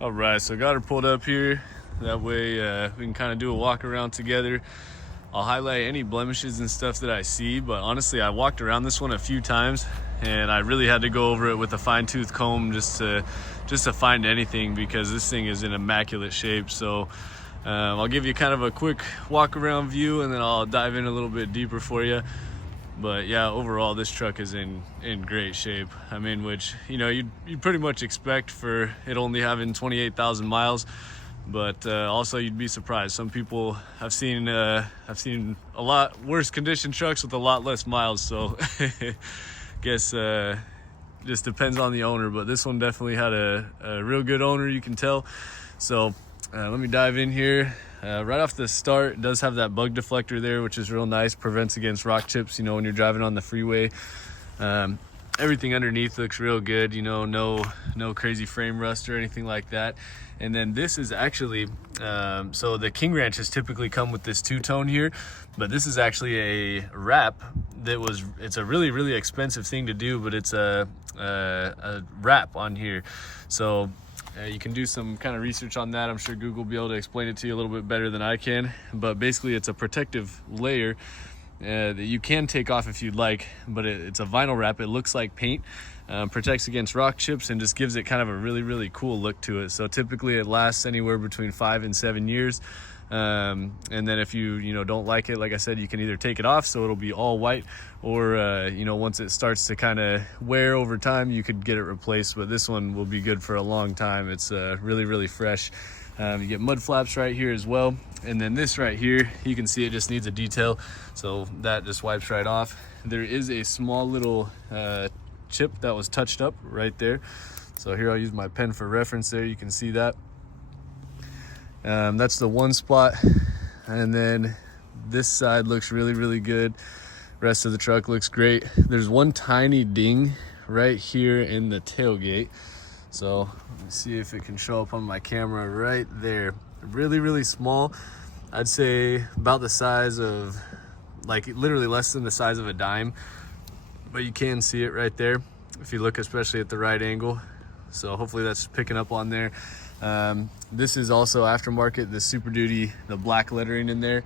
All right, so got her pulled up here. That way we can kind of do a walk around together. I'll highlight any blemishes and stuff that I see, but honestly, I walked around this one a few times and I really had to go over it with a fine-tooth comb just to find anything, because this thing is in immaculate shape. So I'll give you kind of a quick walk around view and then I'll dive in a little bit deeper for you. But yeah, overall this truck is in great shape. I mean, which you'd pretty much expect for it only having 28,000 miles. But also you'd be surprised. Some people I've seen a lot worse condition trucks with a lot less miles. So guess just depends on the owner. But this one definitely had a real good owner, you can tell. So let me dive in here. Right off the start, it does have that bug deflector there, which is real nice. Prevents against rock chips, when you're driving on the freeway. Everything underneath looks real good, no crazy frame rust or anything like that. And then this is actually, so the King Ranches typically come with this two-tone here, but this is actually a wrap it's a really, really expensive thing to do, but it's a wrap on here. So you can do some kind of research on that. I'm sure Google will be able to explain it to you a little bit better than I can. But basically, it's a protective layer that you can take off if you'd like, but it's a vinyl wrap. It looks like paint, protects against rock chips, and just gives it kind of a really, really cool look to it. So typically, it lasts anywhere between 5 and 7 years. And then if you don't like it, like I said, you can either take it off so it'll be all white, or once it starts to kind of wear over time, you could get it replaced. But this one will be good for a long time. It's really, really fresh. You get mud flaps right here as well, and then this right here, you can see it just needs a detail, so that just wipes right off. There is a small little chip that was touched up right there, so here I'll use my pen for reference. There you can see that. That's the one spot, and then this side looks really, really good. Rest of the truck looks great. There's one tiny ding right here in the tailgate, so let me see if it can show up on my camera right there. Really, really small. I'd say about the size of, like, literally less than the size of a dime, but you can see it right there if you look especially at the right angle. So hopefully that's picking up on there. This is also aftermarket, the Super Duty, the black lettering in there.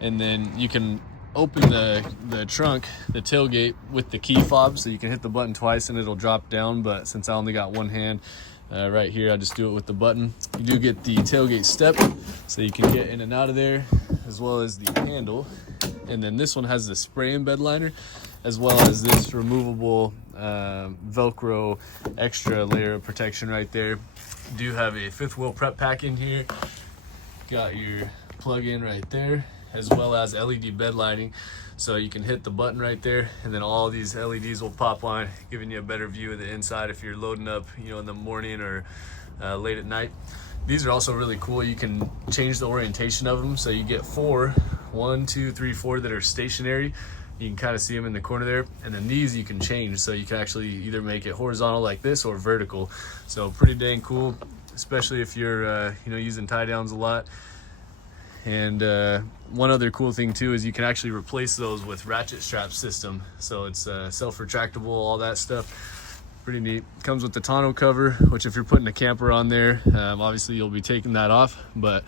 And then you can open the trunk, the tailgate, with the key fob, so you can hit the button twice and it'll drop down. But since I only got one hand right here, I just do it with the button. You do get the tailgate step, so you can get in and out of there, as well as the handle. And then this one has the spray and bed liner, as well as this removable Velcro extra layer of protection right there. Do have a fifth wheel prep pack in here. Got your plug-in right there, as well as LED bed lighting, so you can hit the button right there and then all these LEDs will pop on, giving you a better view of the inside if you're loading up in the morning or late at night. These are also really cool. You can change the orientation of them, so you get 4, 1, 2, 3, 4 that are stationary. You can kind of see them in the corner there, and then these you can change, so you can actually either make it horizontal like this or vertical. So pretty dang cool, especially if you're using tie downs a lot. And one other cool thing too is you can actually replace those with ratchet strap system, so it's self-retractable, all that stuff. Pretty neat. Comes with the tonneau cover, which if you're putting a camper on there, obviously you'll be taking that off, but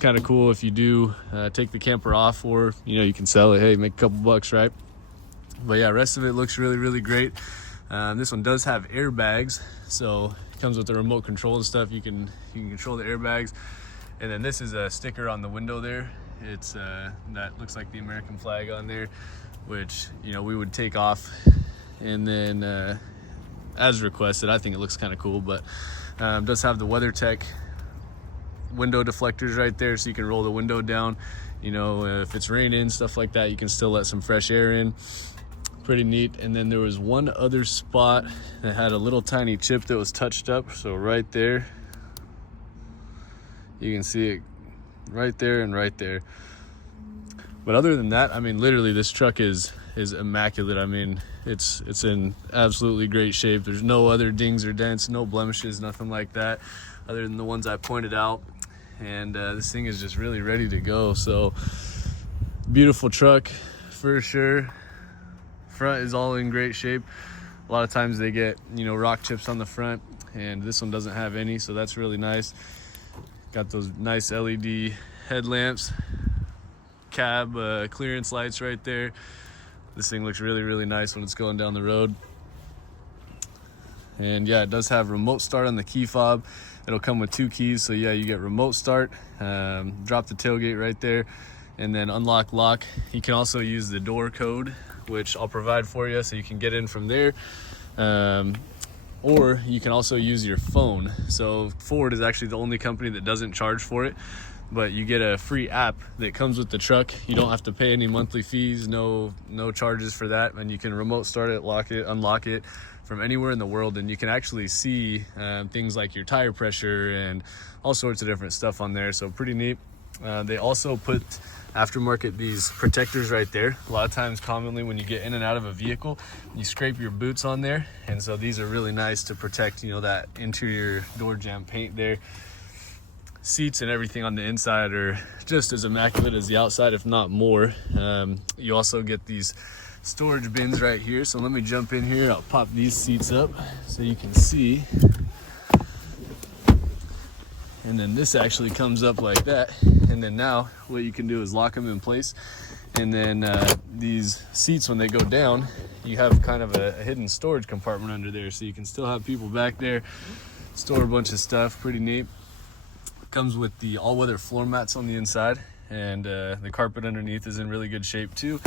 kind of cool if you do take the camper off, or you can sell it, hey, make a couple bucks, right? But yeah, rest of it looks really, really great. This one does have airbags, so it comes with the remote control and stuff. You can control the airbags. And then this is a sticker on the window there. It's that looks like the American flag on there, which we would take off, and then as requested. I think it looks kind of cool, but does have the WeatherTech window deflectors right there, so you can roll the window down. If it's raining, stuff like that, you can still let some fresh air in. Pretty neat. And then there was one other spot that had a little tiny chip that was touched up, so right there you can see it right there and right there. But other than that, I mean, literally this truck is immaculate. I mean, it's in absolutely great shape. There's no other dings or dents, no blemishes, nothing like that, other than the ones I pointed out. And this thing is just really ready to go. So beautiful truck for sure. Front is all in great shape. A lot of times they get rock chips on the front. and this one doesn't have any, so that's really nice. Got those nice LED headlamps, cab clearance lights right there. This thing looks really, really nice when it's going down the road. And yeah, it does have remote start on the key fob. It'll come with 2 keys, so yeah, you get remote start, drop the tailgate right there, and then unlock lock. You can also use the door code, which I'll provide for you, so you can get in from there. Or you can also use your phone. So Ford is actually the only company that doesn't charge for it, but you get a free app that comes with the truck. You don't have to pay any monthly fees, no charges for that, and you can remote start it, lock it, unlock it from anywhere in the world, and you can actually see things like your tire pressure and all sorts of different stuff on there, so pretty neat. They also put aftermarket these protectors right there. A lot of times, commonly when you get in and out of a vehicle, you scrape your boots on there, and so these are really nice to protect, you know, that interior door jamb paint there. Seats and everything on the inside are just as immaculate as the outside, if not more. You also get these storage bins right here, so let me jump in here. I'll pop these seats up so you can see, and then this actually comes up like that, and then now what you can do is lock them in place, and then these seats, when they go down, you have kind of a hidden storage compartment under there, so you can still have people back there store a bunch of stuff. Pretty neat. Comes with the all-weather floor mats on the inside, and the carpet underneath is in really good shape too,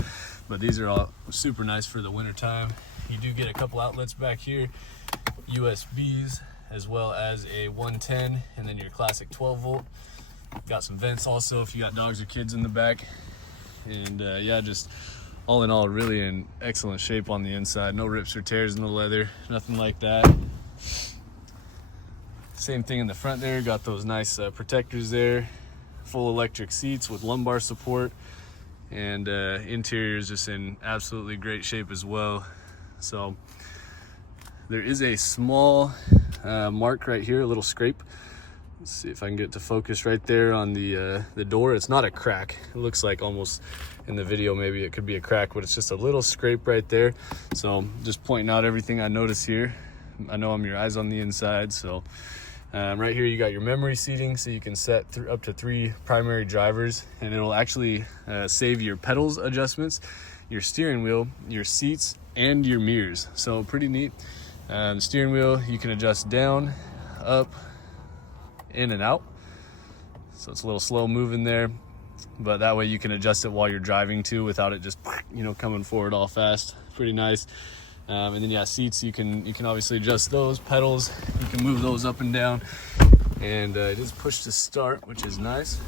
but these are all super nice for the winter time. You do get a couple outlets back here, USBs, as well as a 110, and then your classic 12 volt. Got some vents also if you got dogs or kids in the back. And yeah, just all in all, really in excellent shape on the inside. No rips or tears in the leather, nothing like that. Same thing in the front there, got those nice protectors there, full electric seats with lumbar support, and interior is just in absolutely great shape as well. So there is a small mark right here, a little scrape. Let's see if I can get to focus right there on the door. It's not a crack. It looks like almost in the video maybe it could be a crack, but it's just a little scrape right there. So just pointing out everything I notice here. I know I'm your eyes on the inside, so right here you got your memory seating, so you can set up to 3 primary drivers, and it'll actually save your pedals adjustments, your steering wheel, your seats, and your mirrors. So pretty neat. The steering wheel you can adjust down, up, in and out, so it's a little slow moving there, but that way you can adjust it while you're driving too, without it just, you know, coming forward all fast. Pretty nice. And then yeah, seats, you can obviously adjust those. Pedals, you can move those up and down, and it is push to start, which is nice.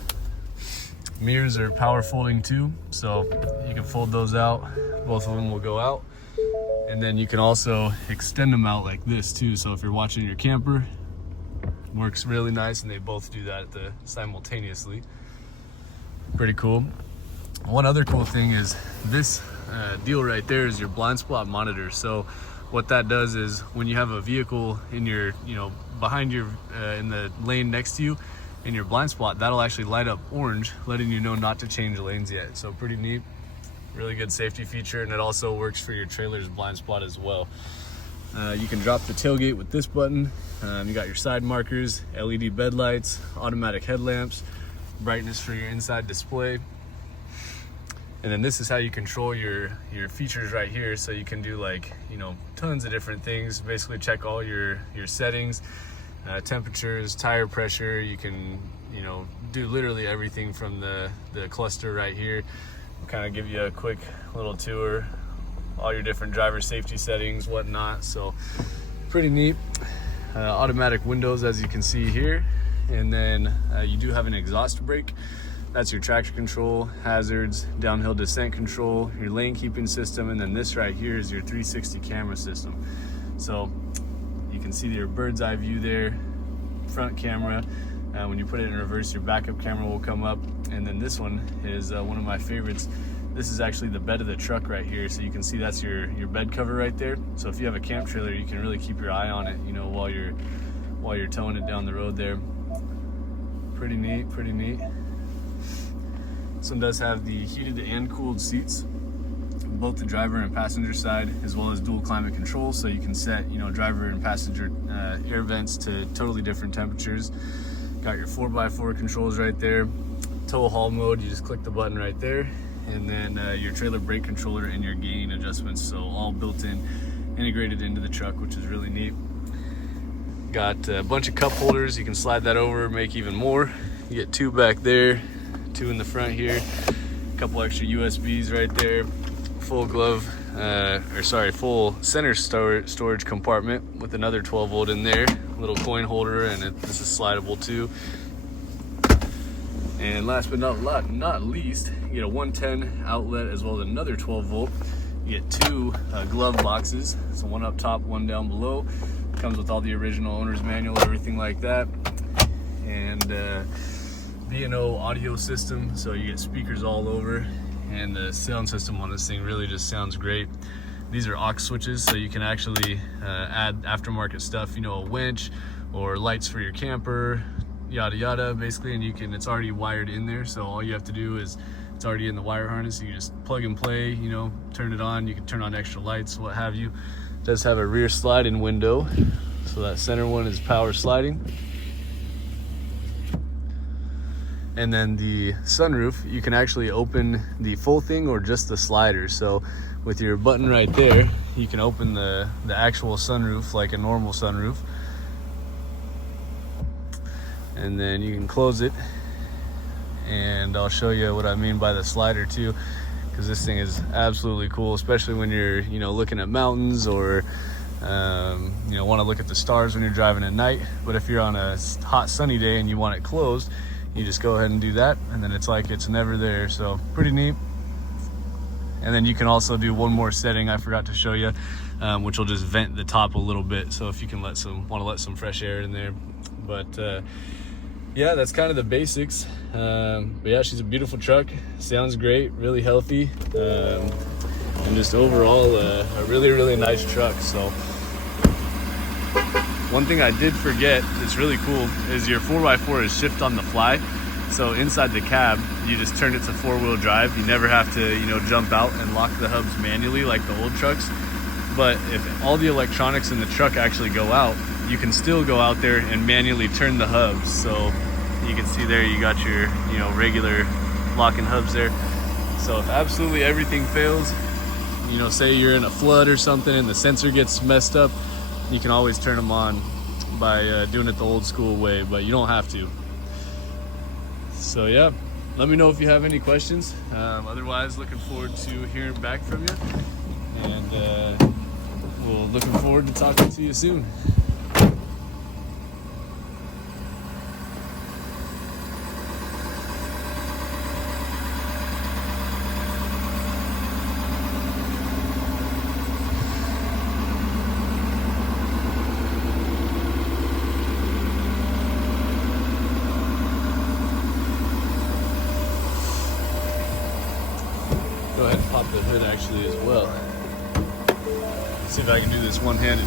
Mirrors are power folding too, so you can fold those out. Both of them will go out, and then you can also extend them out like this too, so if you're watching your camper, works really nice, and they both do that simultaneously. Pretty cool. One other cool thing is this deal right there is your blind spot monitor. So what that does is when you have a vehicle in your, you know, behind your in the lane next to you in your blind spot, that'll actually light up orange, letting you know not to change lanes yet. So pretty neat, really good safety feature, and it also works for your trailer's blind spot as well. You can drop the tailgate with this button. You got your side markers, LED bed lights, automatic headlamps, brightness for your inside display. And then this is how you control your features right here. So you can do, like, you know, tons of different things. Basically check all your settings, temperatures, tire pressure. You can, you know, do literally everything from the cluster right here. I'll kind of give you a quick little tour, all your different driver safety settings, whatnot. So pretty neat. Automatic windows, as you can see here, and then you do have an exhaust brake. That's your traction control, hazards, downhill descent control, your lane keeping system, and then this right here is your 360 camera system. So you can see your bird's eye view there, front camera. When you put it in reverse, your backup camera will come up, and then this one is one of my favorites. This is actually the bed of the truck right here, so you can see that's your bed cover right there. So if you have a camp trailer, you can really keep your eye on it, you know, while you're towing it down the road there. Pretty neat, pretty neat. This one does have the heated and cooled seats, both the driver and passenger side, as well as dual climate control, so you can set, you know, driver and passenger air vents to totally different temperatures. Got your 4x4 controls right there. Tow haul mode, you just click the button right there, and then your trailer brake controller and your gain adjustments, so all built in, integrated into the truck, which is really neat. Got a bunch of cup holders, you can slide that over, make even more. You get 2 back there, 2 in the front here, a couple extra USBs right there, full full center storage compartment with another 12 volt in there, little coin holder, and this is slidable too. And last but not least, you get a 110 outlet as well as another 12 volt. You get 2 glove boxes, so one up top, one down below. Comes with all the original owner's manual, everything like that. And B&O audio system, so you get speakers all over, and the sound system on this thing really just sounds great. These are aux switches, so you can actually add aftermarket stuff, you know, a winch or lights for your camper, yada yada, basically, and it's already wired in there, so all you have to do is, it's already in the wire harness, so you just plug and play, you know, turn it on. You can turn on extra lights, what have you. It does have a rear sliding window, so that center one is power sliding. And then the sunroof, you can actually open the full thing or just the slider. So with your button right there, you can open the actual sunroof like a normal sunroof. And then you can close it. And I'll show you what I mean by the slider too, because this thing is absolutely cool, especially when you're, you know, looking at mountains or you know, want to look at the stars when you're driving at night. But if you're on a hot sunny day and you want it closed, you just go ahead and do that, and then it's like it's never there. So pretty neat. And then you can also do one more setting I forgot to show you, which will just vent the top a little bit, so if you can want to let some fresh air in there. But yeah, that's kind of the basics. But yeah, she's a beautiful truck, sounds great, really healthy, and just overall a really nice truck. So one thing I did forget that's really cool is your 4x4 is shift on the fly. So inside the cab, you just turn it to 4-wheel drive. You never have to, you know, jump out and lock the hubs manually like the old trucks. But if all the electronics in the truck actually go out, you can still go out there and manually turn the hubs. So you can see there, you got your, you know, regular locking hubs there. So if absolutely everything fails, you know, say you're in a flood or something and the sensor gets messed up, you can always turn them on by doing it the old school way, but you don't have to. So yeah, let me know if you have any questions. Otherwise, looking forward to hearing back from you, and we're looking forward to talking to you soon. Go ahead and pop the hood actually as well. See if I can do this one-handed.